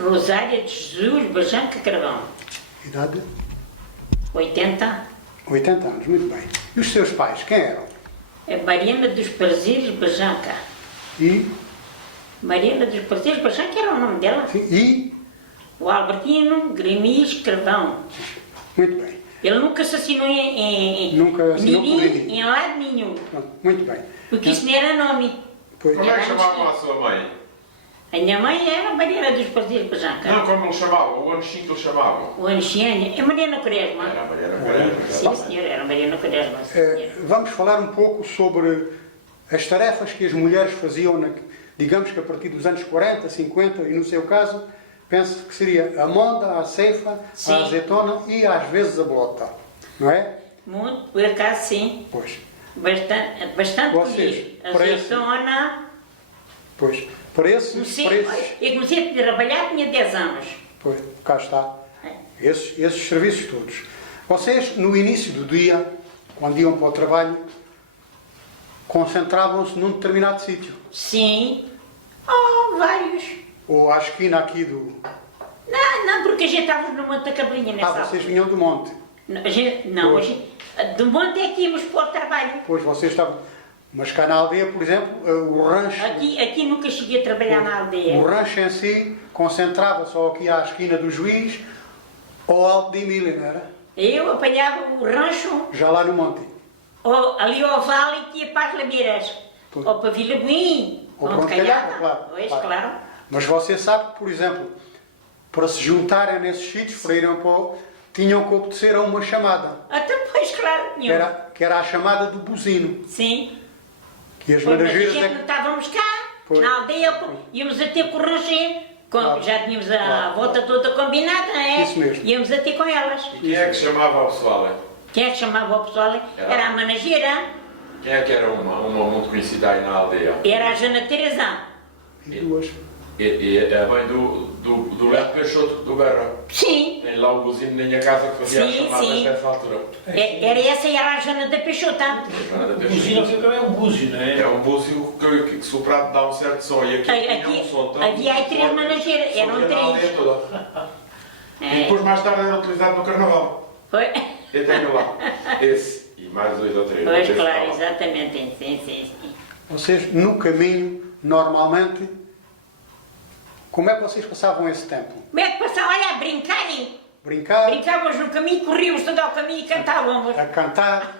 Rosária de Jesus Bajanca Carvão. Idade? 80. 80 anos, muito bem. E os seus pais, quem eram? É Mariana dos Prazeres Bajanca. E? Mariana dos Prazeres Bajanca era o nome dela. Sim, e? O Albertino Gremias Carvão. Muito bem. Ele nunca assassinou Nunca assinou por ninguém. em lado nenhum. Pronto, muito bem. Porque isso não era nome. Pois. Como é que chamavam a sua mãe? A minha mãe era Mariana dos Prazeres Bajanca. Não, como eles chamavam, o Anchinho que eles chamavam. O Anciano é Mariana Quaresma. Era a Mariana Quaresma. Sim, senhora, era Mariana Quaresma. sim, senhora. Vamos falar um pouco sobre as tarefas que as mulheres faziam, digamos que a partir dos anos 40, 50, e no seu caso, penso que seria a monda, a ceifa, Sim. a azeitona e às vezes a bolota, não é? Muito, por acaso sim. Pois, Bastante Vocês, feliz. por esse- Azeitona. pois, para esses, Comecei, para esses, olha, eu comecei a trabalhar, tinha 10 anos. pois, cá está, É. esses serviços todos. Vocês, no início do dia, quando iam para o trabalho, concentravam-se num determinado sítio, Sim. Oh, vários. ou à esquina aqui do... Não, porque a gente estava no Monte da Cabrinha nessa vocês altura. vinham do monte. Não, a gente, não, a gente, do monte é que íamos para o trabalho. Pois vocês estavam. Mas cá na aldeia, por exemplo, o rancho. Aqui nunca cheguei a trabalhar na aldeia. O rancho em si concentrava só aqui à esquina do Juiz ou ao Alto de Emília, não era? Eu apanhava o rancho Já lá no monte. ali ao vale e ia para as Lameiras. Pois. Ou para Vila Buim. Ou para onde onde calhava, calhava. claro. Pois, Claro. claro. Mas você sabe que, por exemplo, para se juntarem nesses sítios, para irem para o... tinham que obedecer a uma chamada. Até depois, claro, Que nenhum. era a chamada do buzino. Sim. Que as Pois, mas a manageiras gente é não que... estávamos cá, Pois. na aldeia, íamos a ter com o rancher. Claro. Já tínhamos a Claro, volta toda combinada, não é? Isso mesmo. Íamos a ter com elas. E quem é que chamava ao pessoal? Hein? Quem é que chamava o pessoal? Era a manageira, Quem é que era uma muito conhecida aí na aldeia? era a Jana Teresa. E duas. E a mãe do Leandro Peixoto, do Berra. Sim, Tem lá o buzino na minha casa que fazia as Sim, chamadas sim. nessa altura. era essa e era a Jana da Peixota. Joana da O Peixoto. buzino também é um búzio, não é? É um búzio que soprado dá um certo som e aqui tinha um som tão Havia aí três forte, manageiras, eram subia na aldeia três. toda. E É, depois mais tarde era utilizado no carnaval. foi? Eu tenho lá esse e mais 2 ou 3. Pois, claro, exatamente. Sim, sim, sim. Vocês, no caminho, normalmente, como é que vocês passavam esse tempo? Como é que passava? Olha, a brincarem. Brincar, Brincávamos no caminho, corríamos todo ao caminho e cantávamos. a cantar?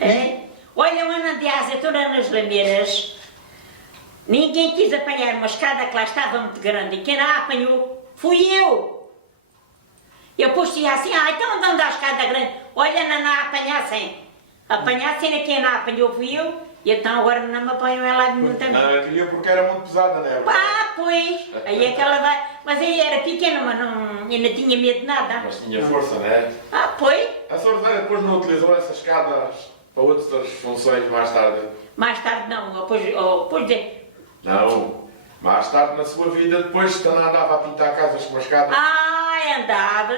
É. Olha, o Ana de azeitona nas Lameiras, ninguém quis apanhar uma escada que lá estava muito grande. E quem a apanhou fui eu. Eu postia assim, então andando à escada grande, olha, não a apanhassem. Apanhassem, quem não a apanhou fui eu, e então agora não me apanham ela de muito também. Ah, queria porque era muito pesada, não é? Pá, pois, aí é que ela vai, mas aí era pequena, mas não, eu não tinha medo de nada. Mas tinha força, não é? Ah, pois, A sorteira depois não utilizou essas escadas para outras funções mais tarde? mais tarde não, depois de... Não. Mais tarde na sua vida, depois também andava a pintar casas com uma escada. Ai, andava,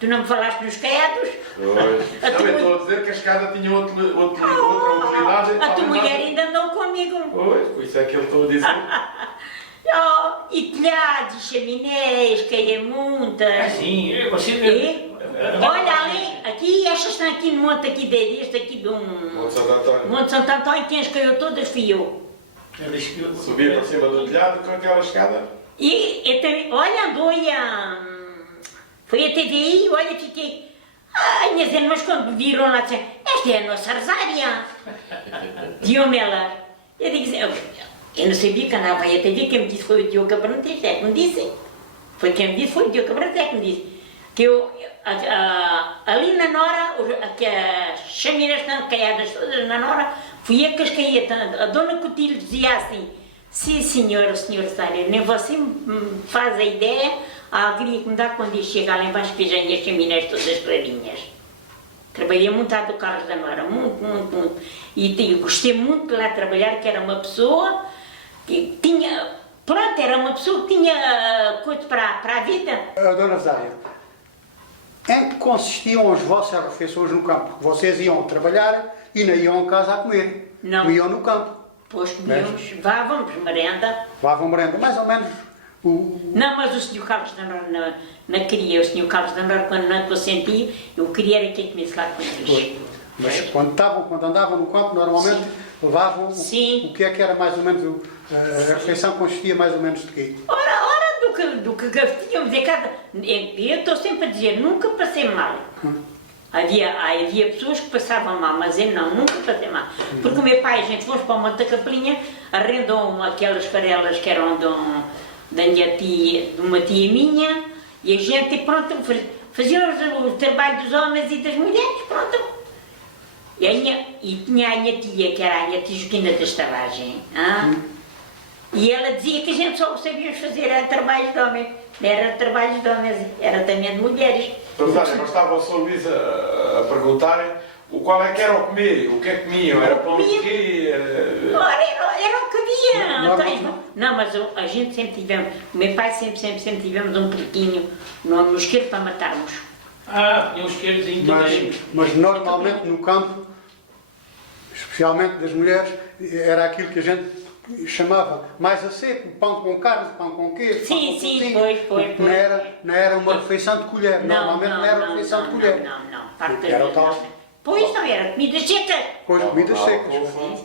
tu não me falaste nos quedos? Pois. A Não, tua- eu estou a dizer que a escada tinha outra utilidade. A tua além mulher da- ainda andou comigo. Pois, por isso é que eu estou a dizer. Oh, e telhados, e chaminés, caía muitas. Sim, você... E, olha ali, aqui, estas estão aqui no monte aqui este aqui de Monte Santo António. Monte Santo António, quem as caiu todas fui eu. Subia para cima do telhado com aquela escada. E eu também, olha, andou foi a TVI, olha, fiquei... Ai, minhas irmãs quando me viram lá disseram, esta é a nossa Rosária. Diziam-me ela. Eu digo assim, eu não sabia que andava aí a TV, quem me disse foi o Diogo Abrantes, é que me disse. Foi quem me disse, foi o Diogo Abrantes, é que me disse. Que ali na Nora, que as chaminés estão caiadas todas na Nora, fui eu que as caía. A dona Cotilho dizia assim, sim senhor Rosário, nem você me faz a ideia, a alegria que me dá quando eu chego lá embaixo que vejo as chaminés todas clarinhas. Trabalhei muito do Carlos da Nora, muito. E gostei muito de lá trabalhar, que era uma pessoa que tinha, pronto, era uma pessoa que tinha coisa para a vida. Dona Rosária, em que consistiam as vossas refeições no campo? Vocês iam trabalhar e não iam a casa a comer. Não. Iam no campo. Pois comíamos, vávamos, merenda. Levavam merenda. Mais ou menos Não, mas o senhor Carlos da Nora não queria. O senhor Carlos da Nora, quando não consentia, eu queria era que comesse lá com eles. Mas quando andavam no campo, normalmente levavam o que é que era mais ou menos, a refeição consistia mais ou menos de quê? Ora, do que tínhamos em casa. Eu estou sempre a dizer, nunca passei mal. Havia pessoas que passavam mal, mas eu não, nunca passei mal. Porque o meu pai, a gente fomos para o Monte da Capelinha, arrendou aquelas farelas que eram de uma tia minha, e a gente, pronto, fazia o trabalho dos homens e das mulheres, pronto. E tinha a minha tia, que era a minha tia Joaquina da Estalagem, e ela dizia que a gente só sabíamos fazer era trabalho de homens, não era trabalho de homens, era também de mulheres. Mas estava o Sr. Luís a perguntar qual é que era o comer, o que é que comiam, era pão de quê? Ora, era o que havia. Não, mas a gente sempre tivemos, o meu pai sempre tivemos um porquinho no isqueiro para matarmos. Tinha um isqueirozinho também. Mas normalmente no campo, especialmente das mulheres, era aquilo que a gente chamava mais a seco, pão com carne, pão com queijo, pão com Sim, pois. Não era uma refeição de colher, normalmente não era refeição de colher. Não, parte Era o tal. Pois não, era comida seca. Pois, comidas secas,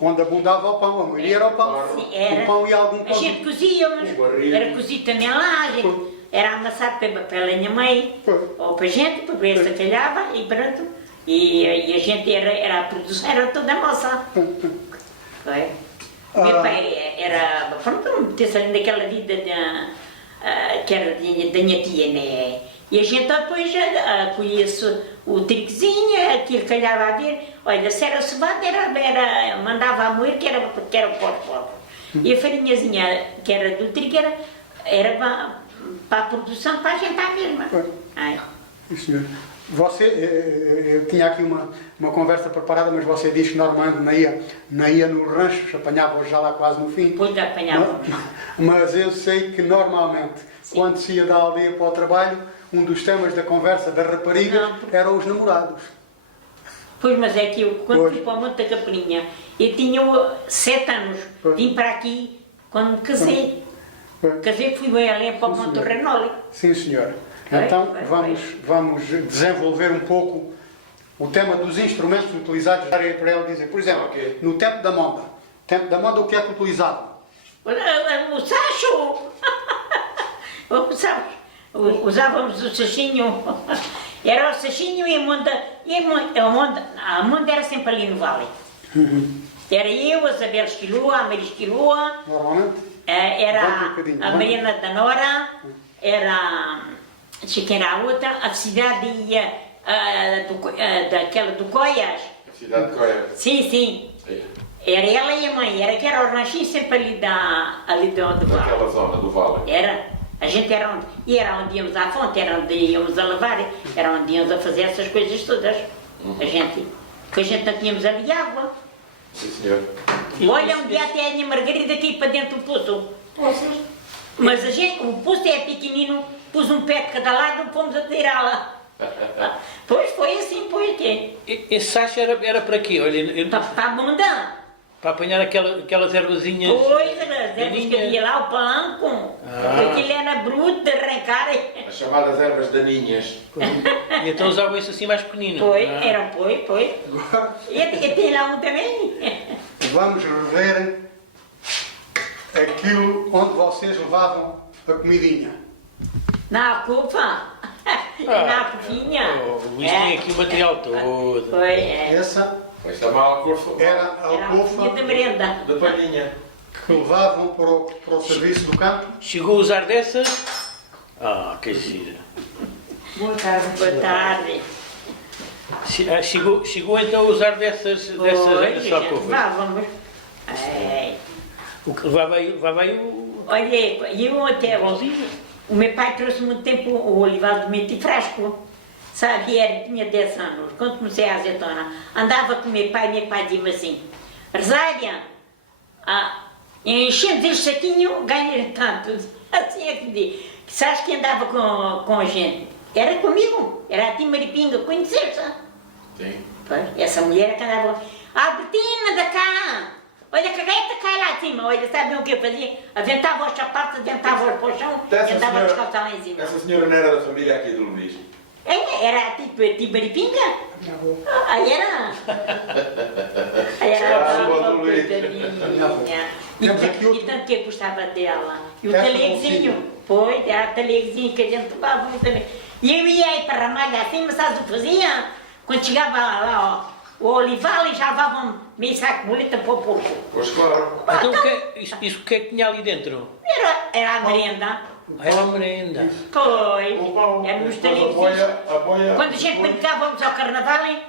onde abundava o pão, a maioria era o pão. Sim, era. O pão e algum pão. A gente cozíamos, era cozido também lá, era amassado para a minha mãe, ou para a gente, para ver se calhava e pronto. E a gente a produção era toda nossa. Foi. Meu pai era, pronto, daquela vida que era da minha tia, né? E a gente depois colhia-se o trigozinho, aquilo calhava a ver, olha, se era cevada, mandava a moer, que era o pó. E a farinhazinha, que era do trigo, era para a produção, para a gente à mesma. Sim, senhor. Eu tinha aqui uma conversa preparada, mas você diz que normalmente não ia no rancho, apanhava já lá quase no fim. Pois apanhávamos. Mas eu sei que normalmente, quando se ia da aldeia para o trabalho, um dos temas da conversa da rapariga eram os namorados. Pois, mas é que eu, quando fui para o Monte da Capelinha, eu tinha 7 anos, vim para aqui quando me casei. Casei, fui bem além para o Monte Renoli. Sim, senhora. Então, vamos desenvolver um pouco o tema dos instrumentos utilizados para ela dizer. Por exemplo, no tempo da moda. O que é que utilizavam? O sacho! Usávamos o sachinho. Era o sachinho e a monda era sempre ali no vale. Era eu, a Isabel Esquilua, a Maria Esquilua, era a Mariana da Nora, era... quem era a outra, a cidade daquela do Coias. A cidade de Coias? Sim. Era ela e a mãe, que era o ranchinho sempre ali do vale. Naquela zona do vale. A gente era onde íamos à fonte, era onde íamos a lavar, era onde íamos a fazer essas coisas todas. Porque a gente não tínhamos ali água. Sim, senhor. Olha, um dia até a minha Margarida aqui para dentro do poço. Mas o poço é pequenino, pus um pé de cada lado e fomos a tirá-la. Pois foi assim, Esse sacho era para quê? Olha, para a bunda. Para apanhar aquelas ervazinhas. Pois, as ervas que havia lá, o palanco. Aquilo era bruto de arrancar. As chamadas ervas daninhas. E então usavam isso assim mais pequenino. Pois. E tem lá um também. Vamos rever aquilo onde vocês levavam a comidinha. Na cufa. Na cozinha. O Luís tem aqui o material todo. Essa era a alcofa da merenda. Da palhinha. que levavam para o serviço do campo. Chegou a usar dessas? Que gira. Boa tarde. Chegou então a usar dessas alcofas? Levávamos. Levava aí o... Olha, eu até... O meu pai trouxe muito tempo o olival de mento e frasco. Sabe, tinha 10 anos, quando comecei a azeitona. Andava com o meu pai dizia-me assim, Rosária, enchendo este saquinho, ganhas tanto. Assim é que diz. Sabes que andava com a gente? Era comigo, era a tia Maripinga, conheceste? Sim. Essa mulher que andava, Albertina, da cá, olha que a gaita cai lá cima, olha, sabem o que eu fazia? Aventava os sapatos, aventava-os para o chão e Essa andava senhora- descalça lá em cima. Essa senhora não era da família aqui do Luís. Era tipo Baripinga? Minha avó. Aí era. Aí Era era a avó a do Luís. coitadinha. Temos aqui E outro. tanto que eu gostava dela. E o Essa taleguezinho. bolsinha. Pois, era o taleguezinho que a gente tomava muito bem. E eu ia aí para a ramalha assim, mas sabes o que fazia? Quando chegava lá, ó, o olival, e já levavam meio saco de boleta para o porco. Pois claro. Então isso o que é que tinha ali dentro? Era a merenda. Era a merenda. Pois, O pão, eram os depois taleguezinhos. a boia. Quando a gente brincávamos ao carnaval, hein?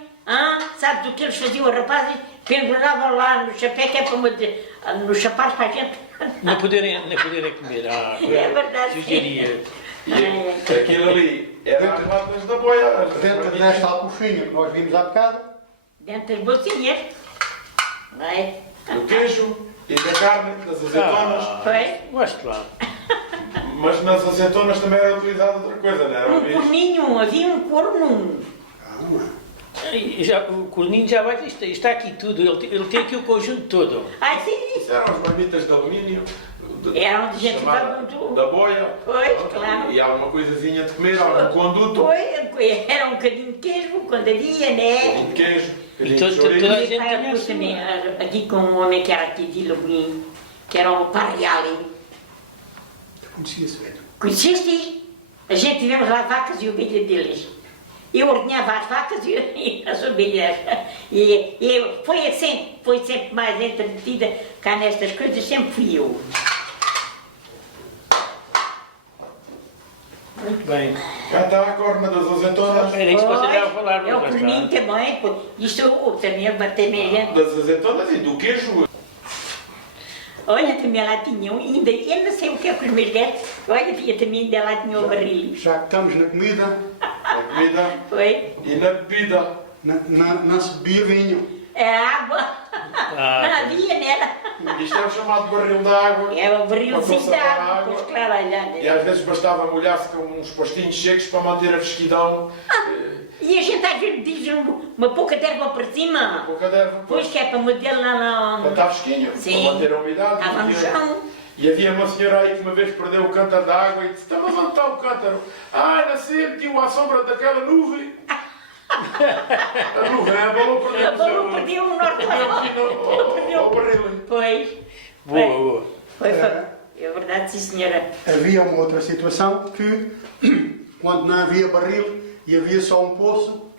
Sabes o que eles faziam, os rapazes? Penduravam lá no chapéu, que é para nos sapatos para a gente. Não poderem comer. É verdade. Sugeria. E aquilo ali era as latas da boia. Dentro desta alcofinha que nós vimos há bocado, Dentro das bolsinhas. Vai. Do queijo e da carne, das azeitonas. Pois. Gosto lá. Mas nas azeitonas também era utilizada outra coisa, não era? Um corninho, havia um corno. E o corninho já vai. Isto está aqui tudo. Ele tem aqui o conjunto todo. Ai, sim. Isso eram as marmitas de alumínio. Era onde a gente chamada levava muito. da boia. Pois, Pronto, claro. E alguma coisazinha de comer, algum conduto. Foi, era um bocadinho de queijo, quando havia, né? Bocadinho de queijo, bocadinho de Então, chouriço. toda a Meu gente pai tinha pôs a também, sua. aqui com um homem que era aqui de Lubim, que era o Parreali. conhecia-se velho. Conheceste? A gente tivemos lá vacas e ovelhas deles. Eu ordenhava as vacas e as ovelhas. E foi sempre mais entretida cá nestas coisas, sempre fui eu. Muito bem. Cá está a corna das azeitonas. Era isso que você estava a falar, É o mas corninho está. também, pô. Isto eu também bater minha gente. Das azeitonas e do queijo. Olha, também lá tinha um, ainda, eu não sei o que é que os meus gatos, olha, também ainda lá tinha o barril. Já que estamos na comida, Na comida Foi? e na bebida. não se bebia vinho. Era água. Ah, Não havia, nela. Isto é o chamado barril de água. Era o barrilzinho Para de passar água, água. pois claro, olha. E às vezes bastava molhar-se com uns pastinhos secos para manter a fresquidão. E a gente às vezes diz uma pouca terra para cima. Com o caderno. Pois que é para meter lá Para estar fresquinho, Sim. para manter a umidade. Estava no chão. E havia uma senhora aí que uma vez perdeu o cântaro da água e disse: "Então, mas onde está o cântaro?" "Ah, nasceu, meti-o à sombra daquela nuvem." A nuvem abalou por A dentro. balou perdeu o norte. Ao barril. Pois. boa, Foi. boa. Foi. É verdade, sim senhora. Havia uma outra situação que, quando não havia barril e havia só um poço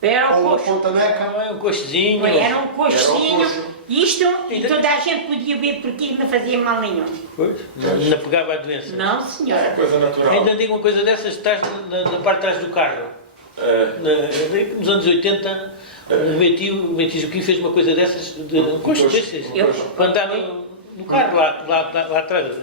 Era ou o uma coxo. fontaneca, Ah, um coxezinho. Foi, era um coxinho. Era um coxo. Isto, e toda a gente podia ver porque não fazia mal nenhum. Pois, não pegava a doença. Não, É senhora. coisa natural. Ainda digo uma coisa dessas, estás na parte de trás do carro. Nos anos 80, o meu tio Joaquim fez uma coisa dessas, um coxo desses, Eu- para andar no carro lá atrás.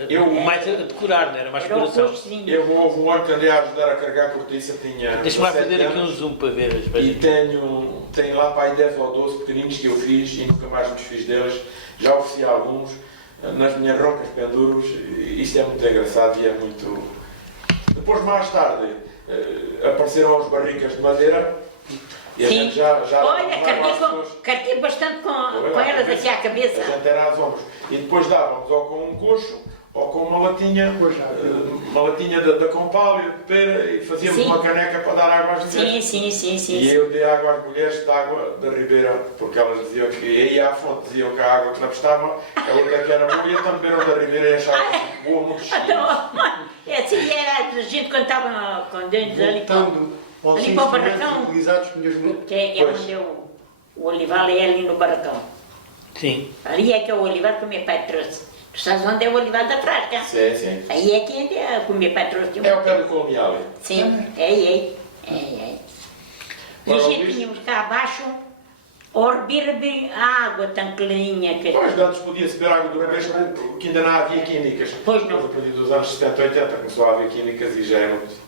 Mais a decorar, não era mais Era o decoração. coxinho. Houve um ano que andei a ajudar a carregar a cortiça, tinha. Deixa-me lá 17 fazer aqui um anos. zoom para ver. E tenho lá para aí 10 ou 12 pequeninos que eu fiz e nunca mais me desfiz deles. Já ofereci alguns nas minhas rocas penduros. Isto é muito engraçado e é muito. Depois, mais tarde, apareceram as barricas de madeira e a Sim. gente já Olha, levava as pessoas- cartei bastante com Olha, elas aqui à A cabeça. gente era às ombros. E depois dávamos ou com um coxo ou com uma latinha, Pois já. uma latinha da Compal e de pera e fazíamos Sim. uma caneca para dar água às mulheres. Sim. E eu dei água às mulheres de água da Ribeira, porque elas diziam que aí à fonte diziam que a água que lá estava, a outra que era boa, e então beberam da Ribeira e achavam boa, muito chique. Então, assim era a gente quando estava com dentes ali. voltando aos Ali para o instrumentos barracão. utilizados pelas mulheres. Que é Pois. onde o olival é ali no barracão. Sim. Ali é que é o olival que o meu pai trouxe. Tu sabes onde é o olival da frasca? Sim, sim. Aí é que o meu pai trouxe. É o pé do colonial. Sim, é. E a Ora, gente Luís? tínhamos cá abaixo, orbir a água tão clarinha que... Pois, antes podia-se beber água do Ribeiro, que ainda não havia químicas. Pois não. Depois, a partir dos anos 70, 80, começou a haver químicas e já é muito.